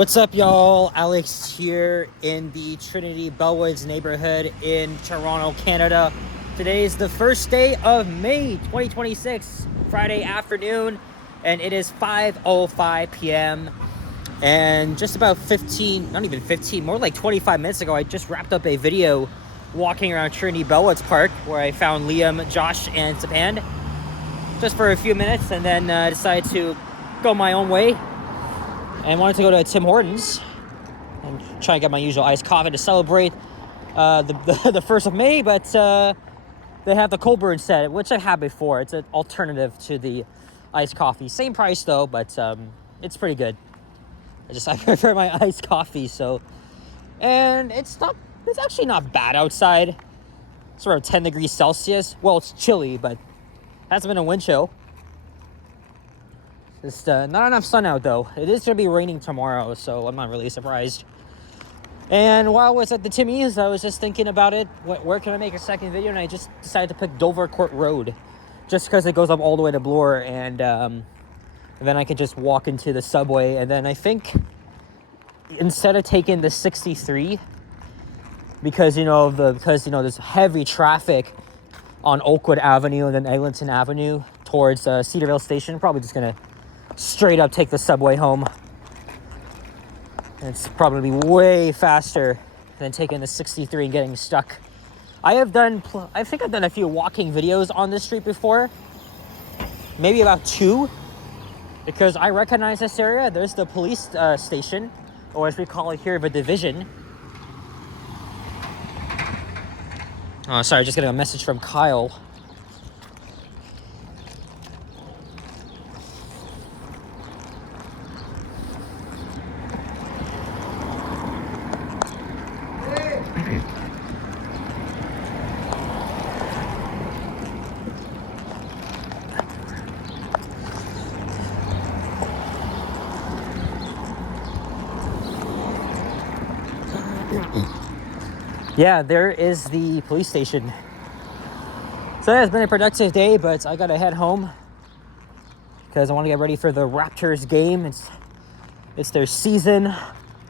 What's up, y'all? Alex here in the Trinity Bellwoods neighborhood in Toronto, Canada. Today is the first day of May 2026, Friday afternoon, and it is 5:05 p.m. And just about 15, not even 15, more like 25 minutes ago, I just wrapped up a video walking around Trinity Bellwoods Park where I found Liam, Josh, and Sapan just for a few minutes, and then decided to go my own way and wanted to go to Tim Hortons and try and get my usual iced coffee to celebrate the 1st of May, but they have the cold brew instead, which I've had before. It's an alternative to the iced coffee. Same price though, but it's pretty good. I prefer my iced coffee, so. And it's actually not bad outside. It's around 10 degrees Celsius. Well, it's chilly, but hasn't been a wind chill. Just not enough sun out though. It is going to be raining tomorrow, so I'm not really surprised. And while I was at the Timmy's, I was just thinking about it. Where can I make a second video? And I just decided to pick Dovercourt Road, just because it goes up all the way to Bloor, and then I could just walk into the subway. And then I think instead of taking the 63, because there's heavy traffic on Oakwood Avenue and then Eglinton Avenue towards Cedarville Station, probably just gonna straight up take the subway home. It's probably way faster than taking the 63 and getting stuck. I think I've done a few walking videos on this street before, maybe about 2, because I recognize this area. There's the police station, or as we call it here, the division. Oh, sorry, just getting a message from Kyle. Yeah, there is the police station. So yeah, it's been a productive day, but I gotta head home because I want to get ready for the Raptors game. It's their season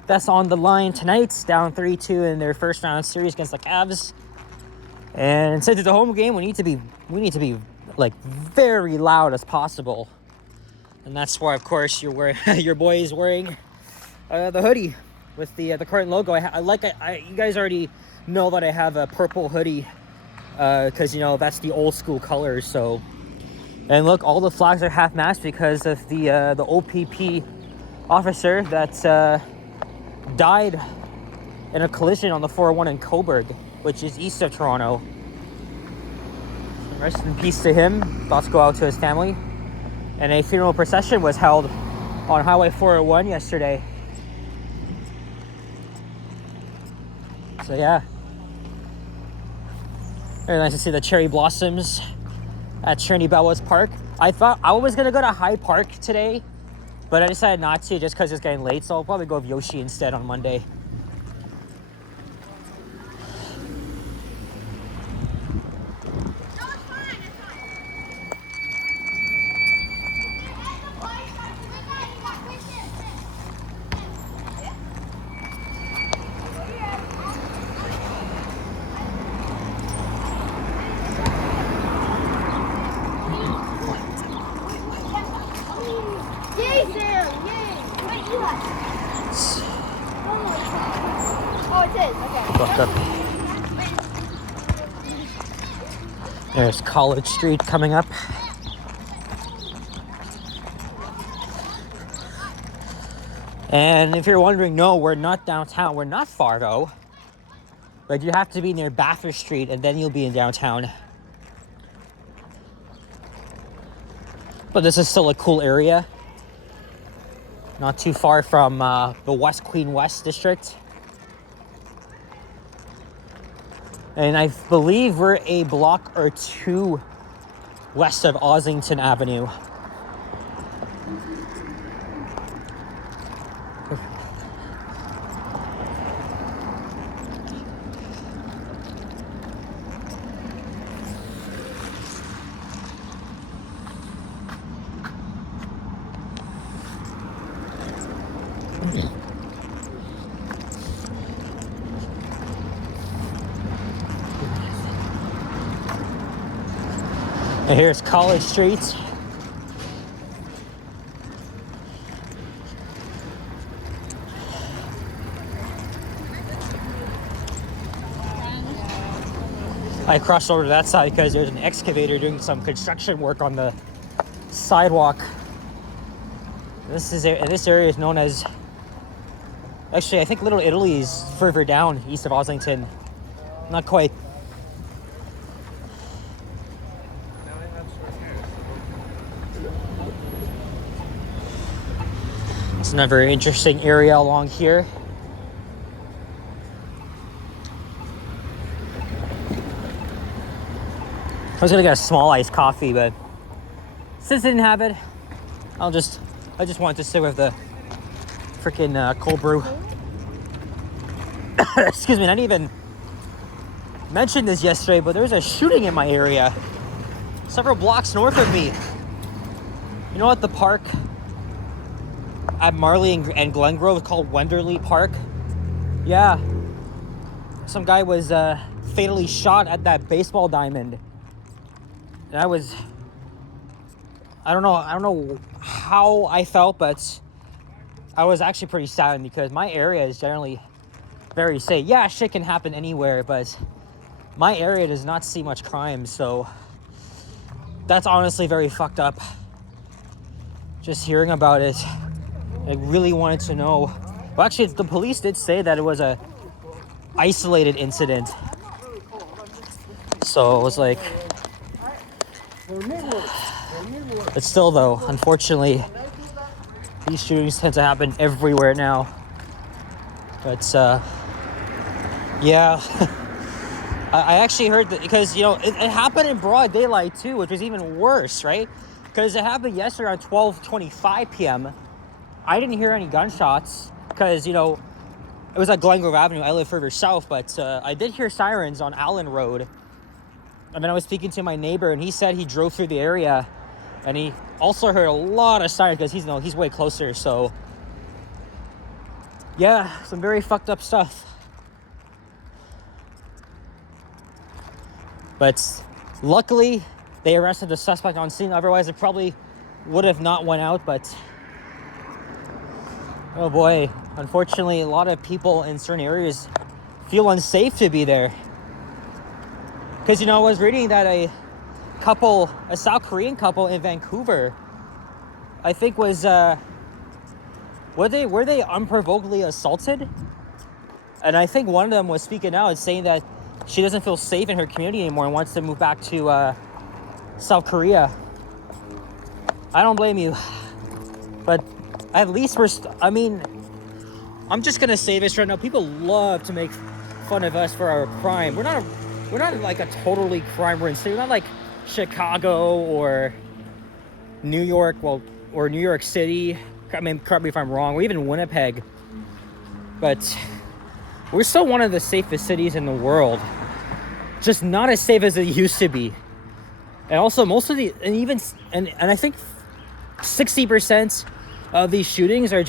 that's on the line tonight, down 3-2 in their first round series against the Cavs. And since it's a home game, we need to be like very loud as possible. And that's why, of course, your boy is wearing the hoodie with the current logo. You guys already know that I have a purple hoodie because that's the old school colors. So, and look, all the flags are half mast because of the OPP officer that died in a collision on the 401 in Coburg, which is east of Toronto. Rest in peace to him. Thoughts go out to his family. And a funeral procession was held on Highway 401 yesterday. So yeah, very nice to see the cherry blossoms at Trinity Bellwoods Park. I thought I was gonna go to Hyde Park today, but I decided not to just because it's getting late. So I'll probably go with Yoshi instead on Monday. There's College Street coming up. And if you're wondering, no, we're not downtown. We're not far though. But you have to be near Bathurst Street and then you'll be in downtown. But this is still a cool area. Not too far from the West Queen West district. And I believe we're a block or 2 west of Ossington Avenue. And here's College Street. I crossed over to that side because there's an excavator doing some construction work on the sidewalk. This area is known as, actually I think Little Italy is further down east of Oslington. Not quite. It's another interesting area along here. I was gonna get a small iced coffee, but since I didn't have it, I just wanted to stick with the freaking cold brew. Excuse me, I didn't even mention this yesterday, but there was a shooting in my area, several blocks north of me. You know what the park at Marley and Glengrove called Wenderley Park? Yeah, some guy was fatally shot at that baseball diamond. And I don't know how I felt, but I was actually pretty saddened because my area is generally very safe. Yeah, shit can happen anywhere, but my area does not see much crime, so that's honestly very fucked up. Just hearing about it, I really wanted to know. Well, actually, the police did say that it was a isolated incident. So it was like, but still though, unfortunately, these shootings tend to happen everywhere now. But yeah, I actually heard that because, you know, it happened in broad daylight too, which was even worse, right? Because it happened yesterday around 12:25 p.m. I didn't hear any gunshots because, you know, it was at Glengrove Avenue. I live further south, but I did hear sirens on Allen Road. And then I was speaking to my neighbor, and he said he drove through the area, and he also heard a lot of sirens because he's way closer. So yeah, some very fucked up stuff. But luckily, they arrested the suspect on scene. Otherwise, it probably would have not went out. But oh boy, unfortunately, a lot of people in certain areas feel unsafe to be there. Because, you know, I was reading that a South Korean couple in Vancouver, I think was, were they unprovokedly assaulted? And I think one of them was speaking out and saying that she doesn't feel safe in her community anymore and wants to move back to South Korea. I don't blame you. But at least I'm just going to say this right now. People love to make fun of us for our crime. We're not like a totally crime-ridden city. We're not like Chicago or New York, or New York City. I mean, correct me if I'm wrong, or even Winnipeg. But we're still one of the safest cities in the world. Just not as safe as it used to be. And also, most of and I think 60% of these shootings are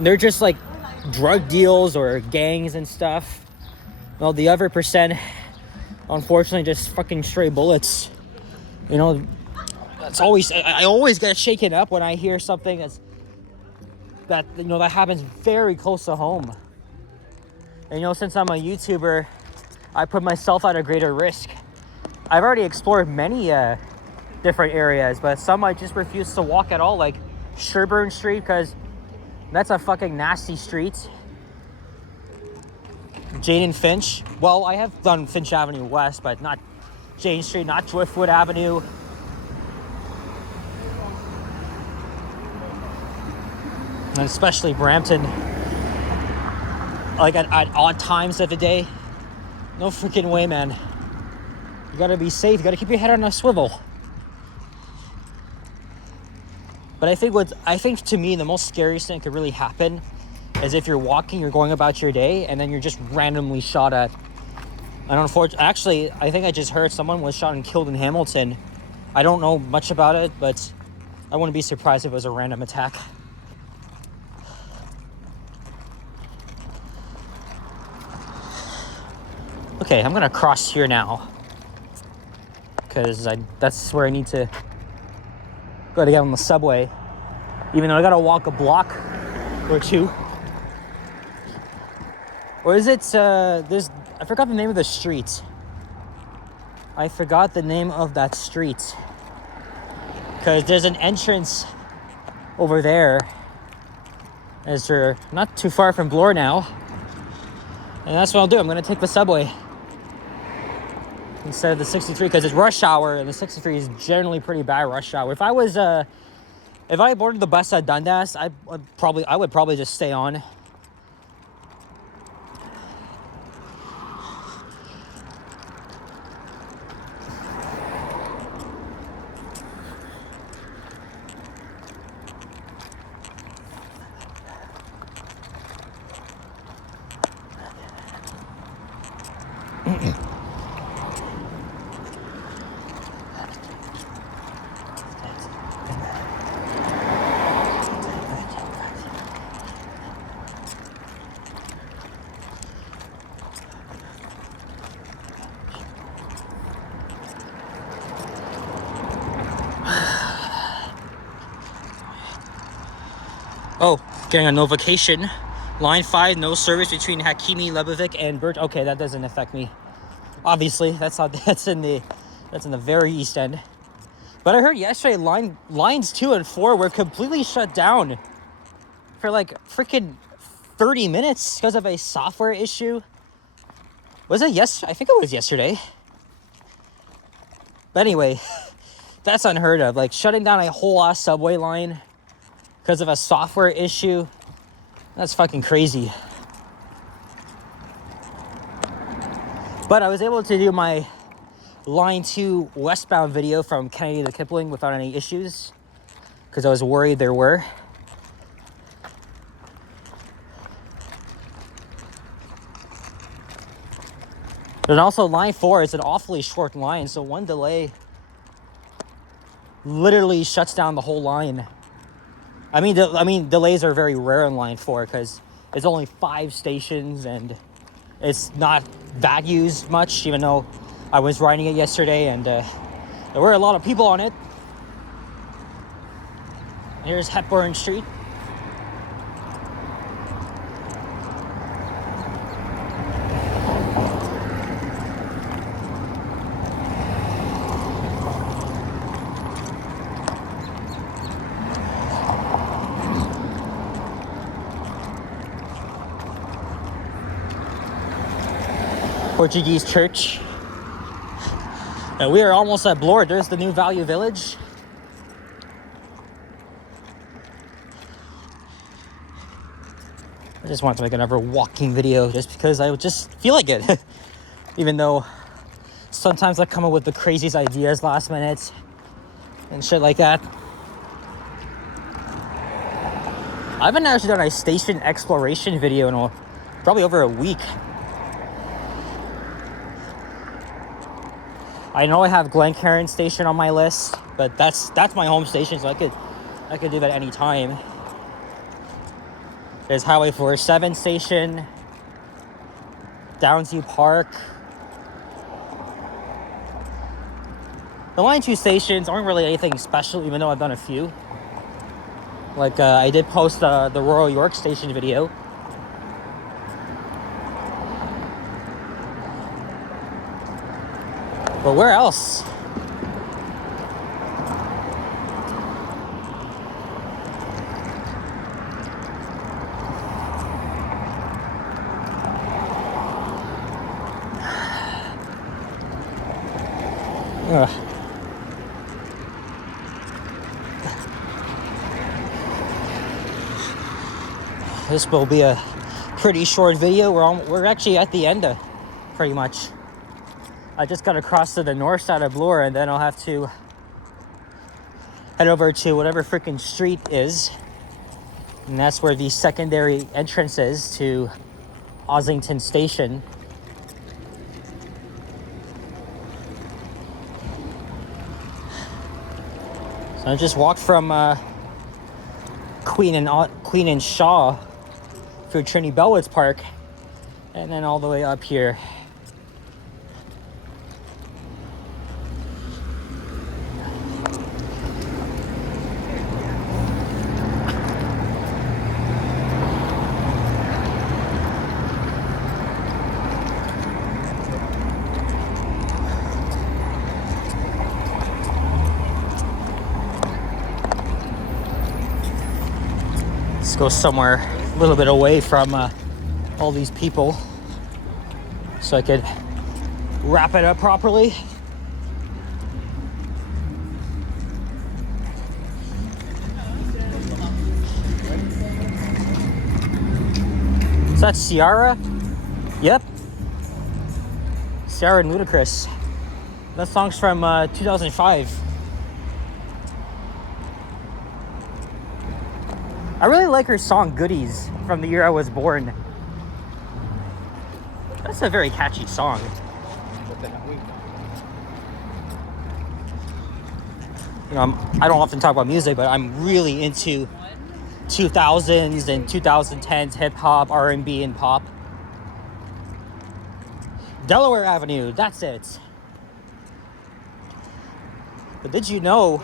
they're just like drug deals or gangs and stuff. Well, the other percent, unfortunately, just fucking stray bullets. You know, that's always, I always get shaken up when I hear something that happens very close to home. And, you know, since I'm a YouTuber, I put myself at a greater risk. I've already explored many different areas, but some I just refuse to walk at all, like Sherburne Street, because that's a fucking nasty street. Jane and Finch. Well, I have done Finch Avenue West, but not Jane Street, not Driftwood Avenue. And especially Brampton. Like at odd times of the day. No freaking way, man. You gotta be safe. You gotta keep your head on a swivel. But I think to me, the most scariest thing that could really happen is if you're walking, you're going about your day, and then you're just randomly shot at. And unfortunately, actually, I think I just heard someone was shot and killed in Hamilton. I don't know much about it, but I wouldn't be surprised if it was a random attack. Okay, I'm gonna cross here now. because that's where I need to go to get on the subway. Even though I gotta walk a block or two. Or is it, I forgot the name of the street. I forgot the name of that street. Because there's an entrance over there. As we're not too far from Bloor now. And that's what I'll do. I'm going to take the subway instead of the 63 because it's rush hour, and the 63 is generally pretty bad rush hour. If I boarded the bus at Dundas, I would probably just stay on. Oh, getting a notification. Line 5, no service between Hakimi, Lebovic, and Birch. Okay, that doesn't affect me. Obviously, that's in the very east end. But I heard yesterday lines 2 and 4 were completely shut down for like freaking 30 minutes because of a software issue. Was it yesterday? I think it was yesterday. But anyway, that's unheard of. Like shutting down a whole ass subway line because of a software issue. That's fucking crazy. But I was able to do my Line 2 westbound video from Kennedy to Kipling without any issues because I was worried there were. And also Line 4 is an awfully short line, so one delay literally shuts down the whole line. I mean, delays are very rare in Line 4 because it's only 5 stations and it's not that used much, even though I was riding it yesterday and there were a lot of people on it. Here's Hepburn Street. Portuguese church. And we are almost at Bloor. There's the new Value Village. I just wanted to make another walking video just because I would just feel like it. Even though sometimes I come up with the craziest ideas last minute and shit like that. I haven't actually done a station exploration video in probably over a week. I know I have Glencairn Station on my list, but that's my home station, so I could do that any time. There's Highway 407 station, Downsview Park. The Line 2 stations aren't really anything special, even though I've done a few. Like I did post the Royal York Station video. But where else? This will be a pretty short video. We're actually at the end, pretty much. I just got to cross to the north side of Bloor, and then I'll have to head over to whatever freaking street is. And that's where the secondary entrance is to Ossington Station. So I just walked from Queen and Shaw through Trinity Bellwoods Park, and then all the way up here. Let's go somewhere a little bit away from all these people so I could wrap it up properly. Is that Ciara? Yep. Ciara and Ludacris. That song's from 2005. I really like her song Goodies from the year I was born. That's a very catchy song. You know, I don't often talk about music, but I'm really into 2000s and 2010s hip hop, R&B, and pop. Delaware Avenue, that's it. But did you know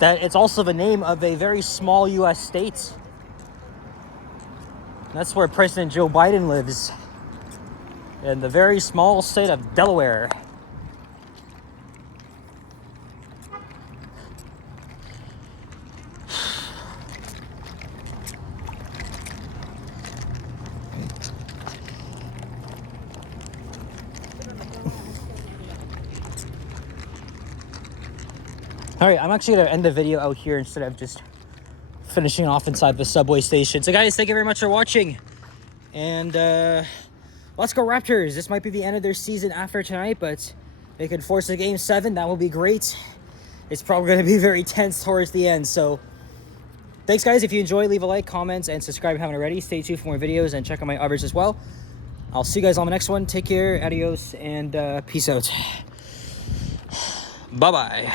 that it's also the name of a very small US state? That's where President Joe Biden lives, in the very small state of Delaware. All right, I'm actually gonna end the video out here instead of just finishing off inside the subway station. So guys, thank you very much for watching. And let's go Raptors. This might be the end of their season after tonight, but they could force a game 7. That will be great. It's probably gonna be very tense towards the end. So thanks guys. If you enjoy, leave a like, comment, and subscribe if you haven't already. Stay tuned for more videos and check out my others as well. I'll see you guys on the next one. Take care, adios, and peace out. Bye-bye.